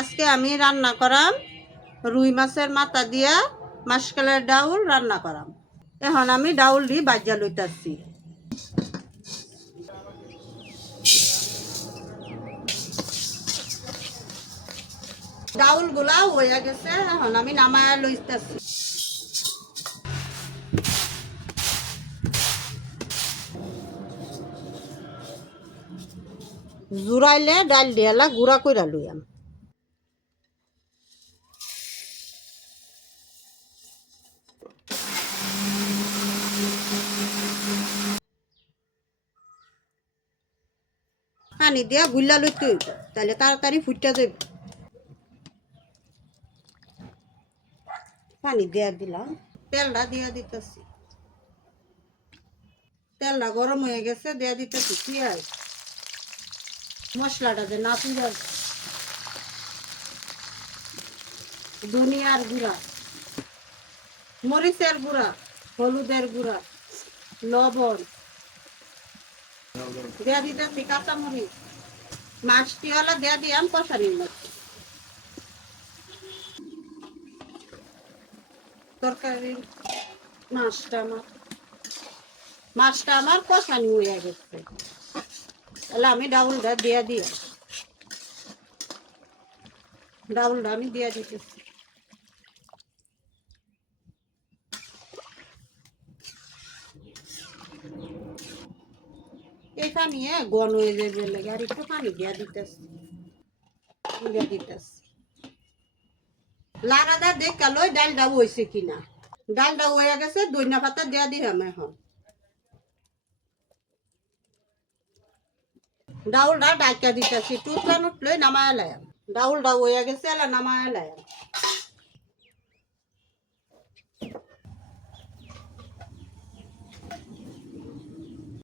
আজকে আমি রান্না করাম রুই মাছের মাথা দিয়া মাসকালের ডাউল রান্না করাম। এখন আমি ডাউল দি বাজ্যা লইতাছি। ডাউল গুলা হয়ে গেছে, এখন আমি নামায়া লইতাছি। জুড়াইলে ডাল দিয়ালা গুঁড়া কইরা লইয়াম। পানি দিয়া গুল্লা লইতে হইব, তাহলে তাড়াতাড়ি ফুটটা যাইব। পানি দিয়া দিলাম, তেলটা দিয়া দিতেছি। তেলটা গরম হয়ে গেছে, দিয়া দিতেছি পেঁয়াজ। মশলাটা যে না পুড়া, ধনিয়ার গুঁড়া, মরিচের গুঁড়া, হলুদের গুঁড়া, লবণ দিয়া দিতেছি, কাঁচামরিচ। মাছটি হলো দিয়া দিয়াম কষানির মধ্যে। তরকারি মাছটা আমার কষানি হয়ে গেছে, তাহলে আমি ডাউলটা দিয়া দিয়া ডাউলটা আমি দিয়া দিতেছি। এই পানি গন হয়ে যাবে লাগে, আর একটু পানি দিয়া দিতেছি। লাড়াটা দেখা লই ডালটা হয়েছে কিনা। ডালটা হয়ে গেছে, ধনিয়া পাতা দিয়া দিলাম। এখন ডাউলটা ডাইকা দিতেছি, টুকরা নুটলে নামায় লাম। ডাউলটা হয়ে গেছে, এলা নামায় লাম।